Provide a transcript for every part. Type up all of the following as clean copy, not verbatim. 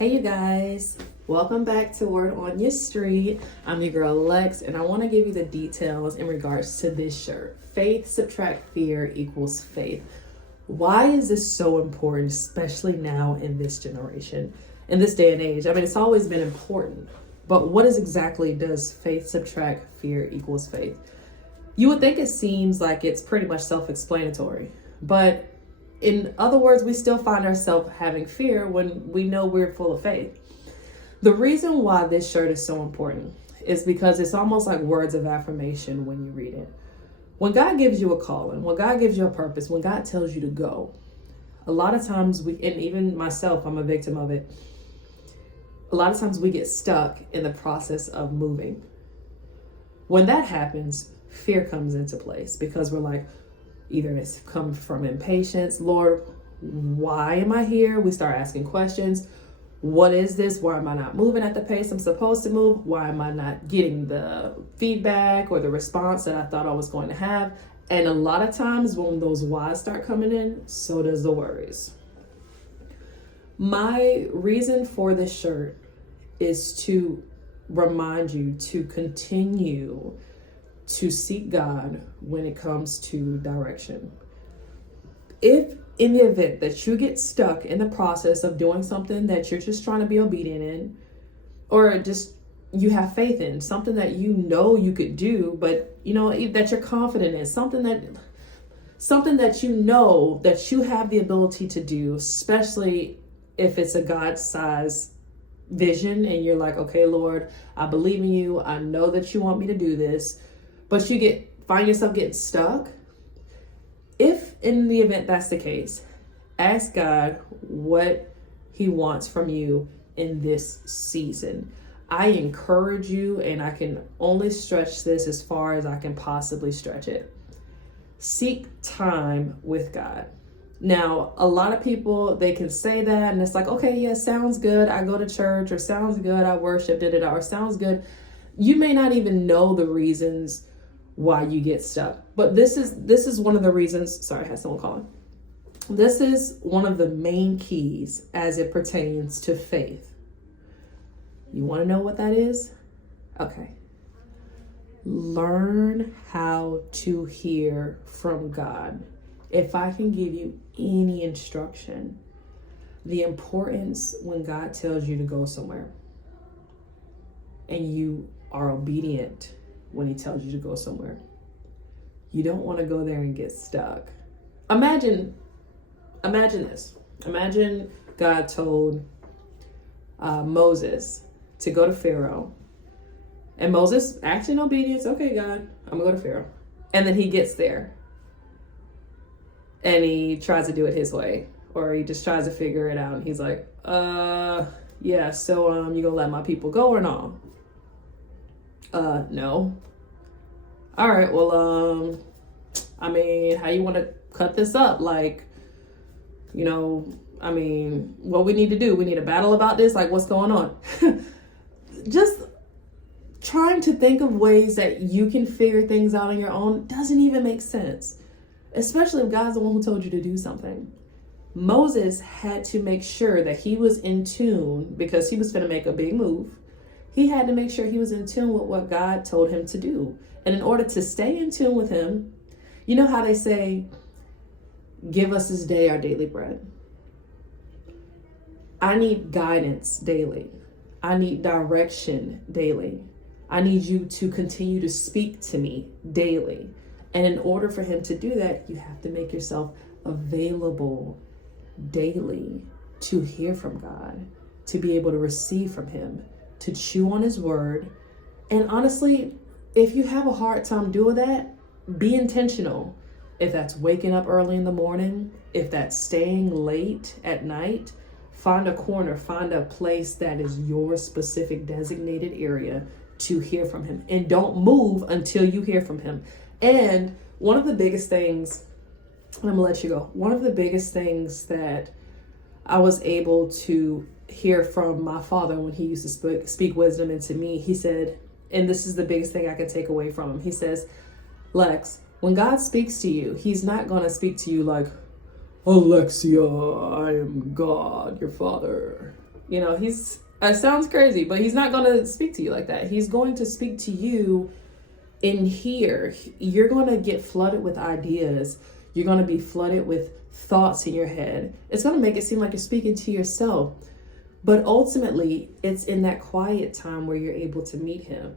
Hey you guys, welcome back to Wordonyastreet. I'm your girl Lex, and I want to give you the details in regards to this shirt. Faith subtract fear equals faith. Why is this so important, especially now in this generation, in this day and age? I mean, it's always been important, but what exactly does faith subtract fear equals faith? You would think it seems like it's pretty much self-explanatory, but in other words, we still find ourselves having fear when we know we're full of faith. The reason why this shirt is so important is because it's almost like words of affirmation when you read it. When God gives you a calling, when God gives you a purpose, when God tells you to go, a lot of times and even myself, I'm a victim of it. A lot of times we get stuck in the process of moving. When that happens, fear comes into place because we're like, either it's come from impatience. Lord, why am I here? We start asking questions. What is this? Why am I not moving at the pace I'm supposed to move? Why am I not getting the feedback or the response that I thought I was going to have? And a lot of times when those whys start coming in, so does the worries. My reason for this shirt is to remind you to continue to seek God when it comes to direction. If in the event that you get stuck in the process of doing something that you're just trying to be obedient in, or just you have faith in, something that you know you could do, but you know that you're confident in, something that you know that you have the ability to do, especially if it's a God-sized vision and you're like, okay, Lord, I believe in you. I know that you want me to do this. But you find yourself getting stuck. If in the event that's the case, ask God what he wants from you in this season. I encourage you, and I can only stretch this as far as I can possibly stretch it. Seek time with God. Now, a lot of people, they can say that and it's like, okay, yeah, sounds good. I go to church, or sounds good. I worship, or sounds good. You may not even know the reasons why you get stuck. But this is one of the reasons. Sorry, I had someone calling. This is one of the main keys as it pertains to faith. You want to know what that is? Okay. Learn how to hear from God. If I can give you any instruction, the importance when God tells you to go somewhere and you are obedient when he tells you to go somewhere. You don't want to go there and get stuck. Imagine this. Imagine God told Moses to go to Pharaoh. And Moses acts in obedience. Okay, God, I'm going to go to Pharaoh. And then he gets there. And he tries to do it his way. Or he just tries to figure it out. And he's like, yeah, so you going to let my people go or not? No. All right, well, I mean, how you want to cut this up? Like, you know, I mean, what we need to do? We need a battle about this? Like, what's going on? Just trying to think of ways that you can figure things out on your own doesn't even make sense, especially if God's the one who told you to do something. Moses had to make sure that he was in tune because he was going to make a big move. He had to make sure he was in tune with what God told him to do. And in order to stay in tune with him, you know how they say, give us this day our daily bread. I need guidance daily. I need direction daily. I need you to continue to speak to me daily. And in order for him to do that, you have to make yourself available daily to hear from God, to be able to receive from him, to chew on his word. And honestly, if you have a hard time doing that, be intentional. If that's waking up early in the morning, if that's staying late at night, find a corner, find a place that is your specific designated area to hear from him. And don't move until you hear from him. And one of the biggest things, I'm gonna let you go. One of the biggest things that I was able to hear from my father when he used to speak wisdom into me, he said, and this is the biggest thing I can take away from him. He says, Lex, when God speaks to you, he's not going to speak to you like, Alexia, I am God, your father. You know, it sounds crazy, but he's not going to speak to you like that. He's going to speak to you in here. You're going to get flooded with ideas. You're going to be flooded with thoughts in your head. It's going to make it seem like you're speaking to yourself. But ultimately, it's in that quiet time where you're able to meet him.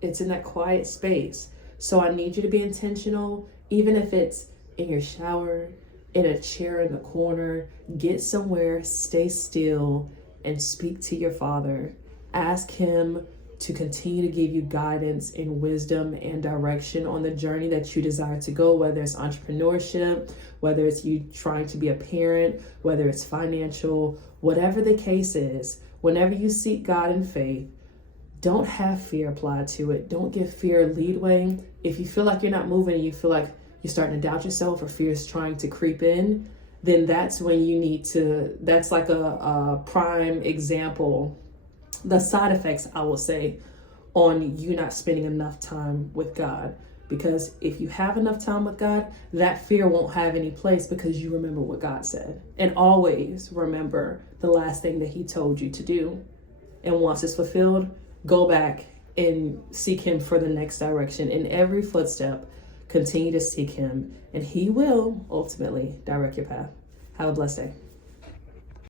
It's in that quiet space. So I need you to be intentional, even if it's in your shower, in a chair in the corner. Get somewhere, stay still, and speak to your Father. Ask him to continue to give you guidance and wisdom and direction on the journey that you desire to go, whether it's entrepreneurship, whether it's you trying to be a parent, whether it's financial, whatever the case is. Whenever you seek God in faith, don't have fear applied to it. Don't give fear leadway. If you feel like you're not moving and you feel like you're starting to doubt yourself or fear is trying to creep in, then that's when you need to, that's like a prime example, the side effects, I will say, on you not spending enough time with God. Because if you have enough time with God, that fear won't have any place because you remember what God said. And always remember the last thing that he told you to do. And once it's fulfilled, go back and seek him for the next direction. In every footstep, continue to seek him, and he will ultimately direct your path. Have a blessed day.